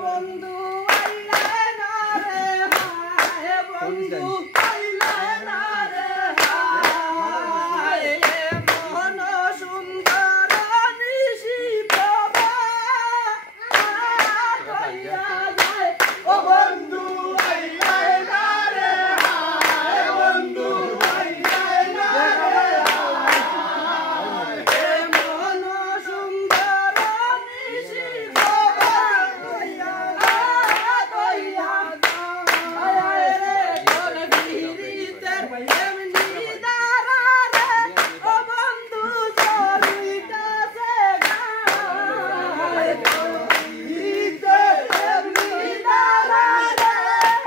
বন্ধু আইলা না রে হায় বন্ধু আইলা না রে হায় মন সুন্দর নিশি প্রভা কইয়া যায় ও বন্ধু আইলা না রে হায় বন্ধু আইলা না রে হায় মন সুন্দর নিশি প্রভা কইয়া কইয়া আয় রে কোন বিরিতে এমনি দাঁড়া রে ও বন্ধু চলিতাছে গায় বিরিতে এমনি দাঁড়া রে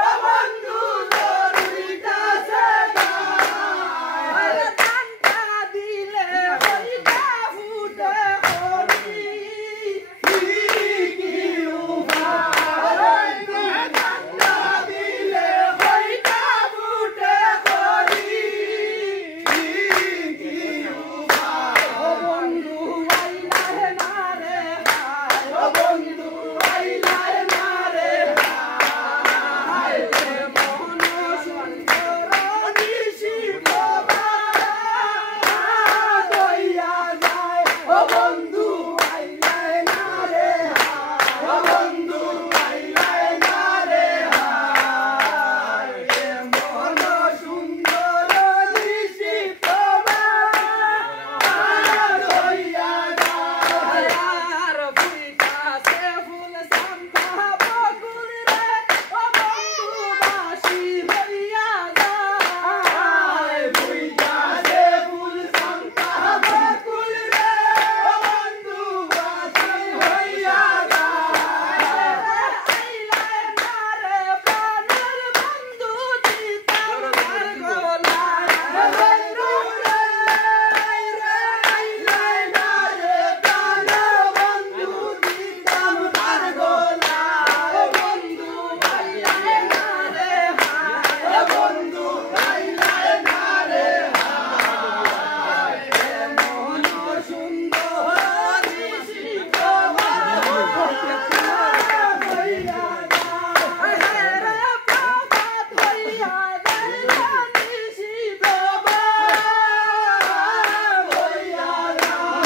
ও বন্ধু চলিতাছে গায় টানটা দিলে হইতা ফুটে হরি কি উপায় টানটা দিলে হইতা ফুটে হরি কি উপায় ও বন্ধু আইলা না রে হায় ও বন্ধু আইলা না রে হায় রে মন সুন্দর নিশি প্রভা কইয়া যায় ও বন্ধু আইলা না রে হায় ও বন্ধু আইলা না রে হায় রে মন সুন্দর নিশি প্রভা কইয়া যায় আর ফুইতাছে ফুল সান্তা বকুল রে ও বন্ধু বাসি হইয়া যায় ফুইতাছে ফুল সান্তা বকুল রে ও বন্ধু বাসি হইয়া যায় আইলা না রে প্রাণের বন্ধু দিতাম তার গলায় বন্ধু রে আইলা না রে প্রাণের বন্ধু দিতাম তার গলায় বন্ধু আইলা না রে হায় বন্ধু আইলা না রে হায় মন সুন্দর নিশি প্রভা কইয়া যায় রে প্রভাত হইয়া যায় নিশি প্রভা কইয়া যায়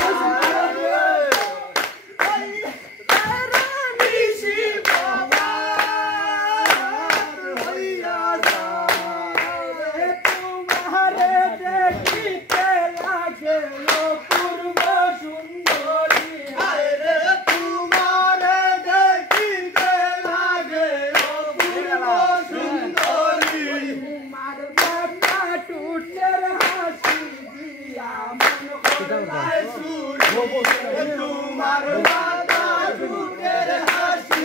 নিশি প্রভা হইয়া যায় তোমারে দেখিতে লাগে পূর্ব সুন্দরী হায় রে তোমারে দেখিতে লাগে পূর্ব সুন্দরী তোমার বাটা টুটের হাসি দিয়া মন করলায় সুরি তোমার বাটা টুটের হাসি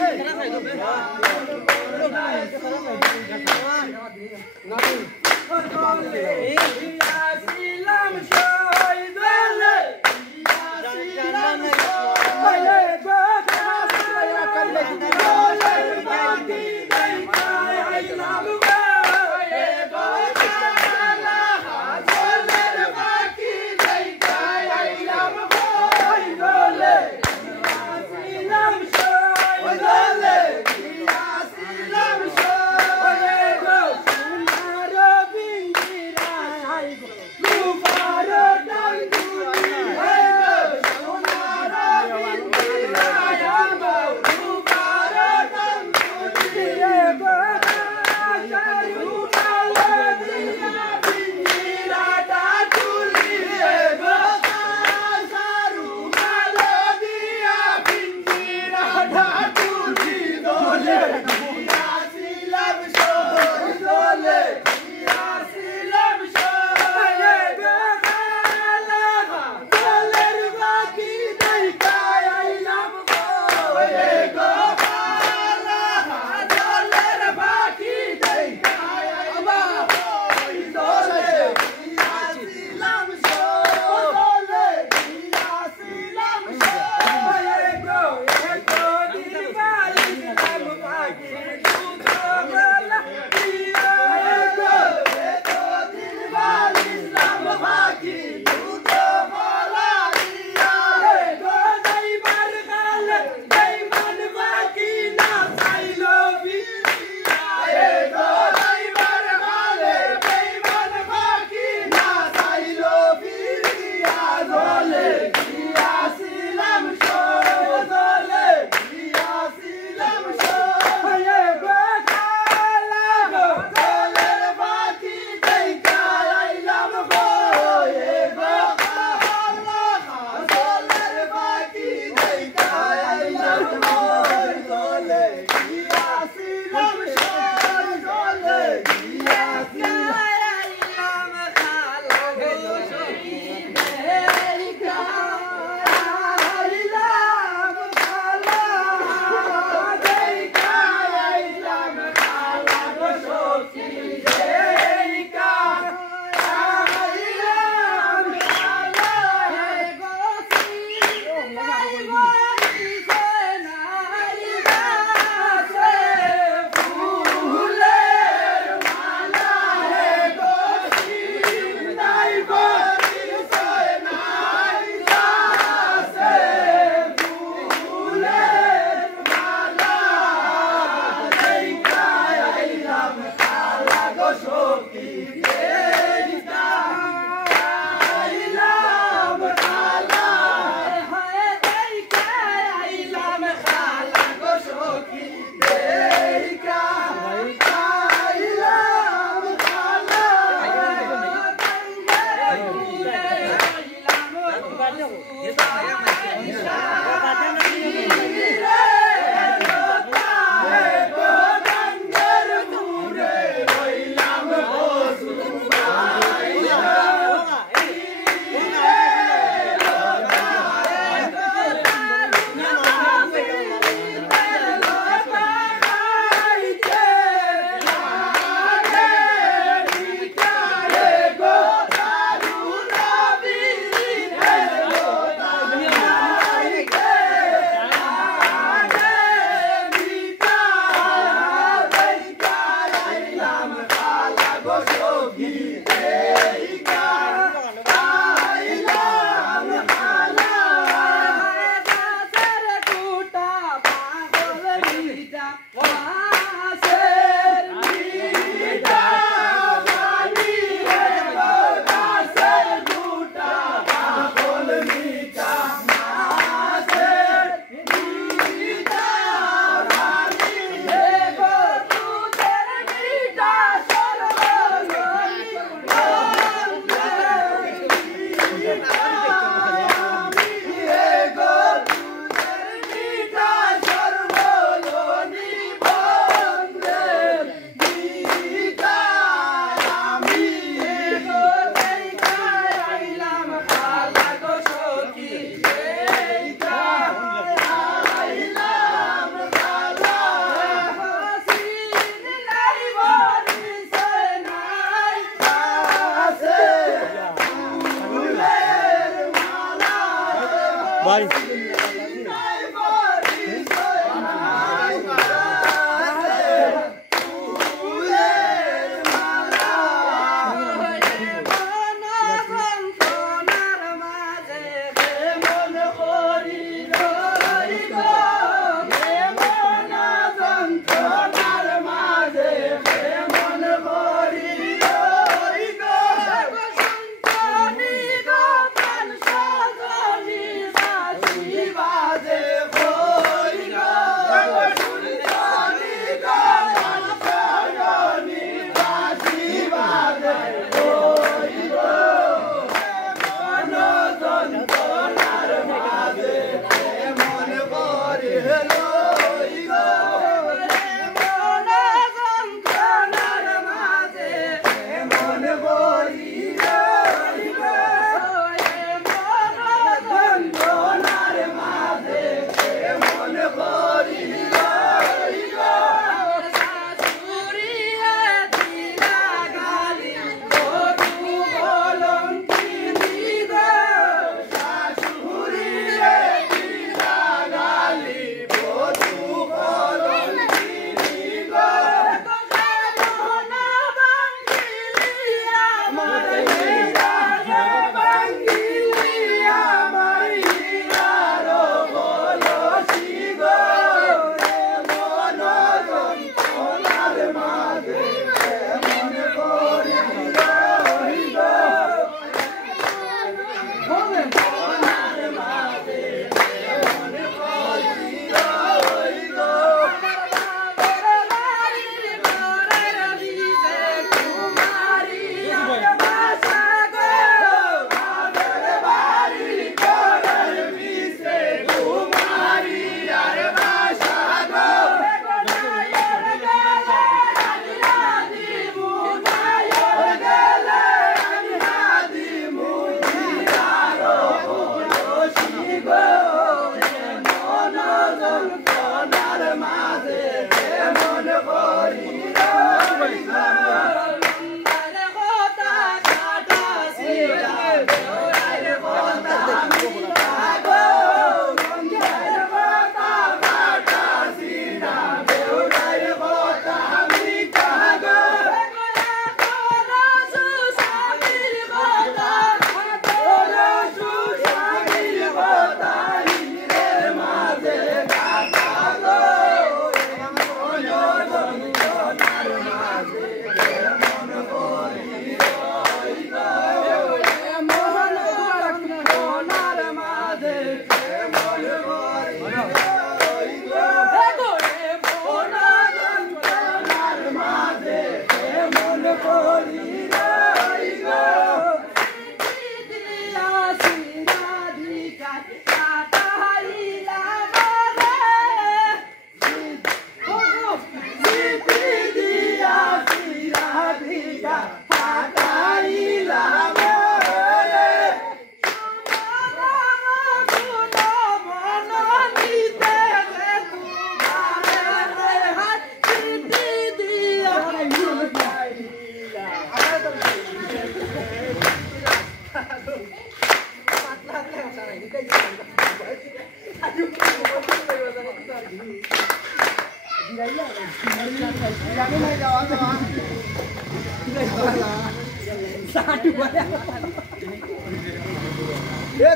দিয়া মন করলায় সুরি ইয়াছিলাম শহীদলে ইয়াছিলাম শহীদলে গোখাসায়া কালে গোলের বাটি দেখায় আইলাম গো এ গোখালা গোলের বাটি দেখায় আইলাম গো শহীদলে ইয়াছিলাম শহীদলে ইয়াছিলাম শহীদলে গো সোনার বিন্দিরা আইগো রূপার ডাল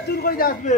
तुम कोई जास पे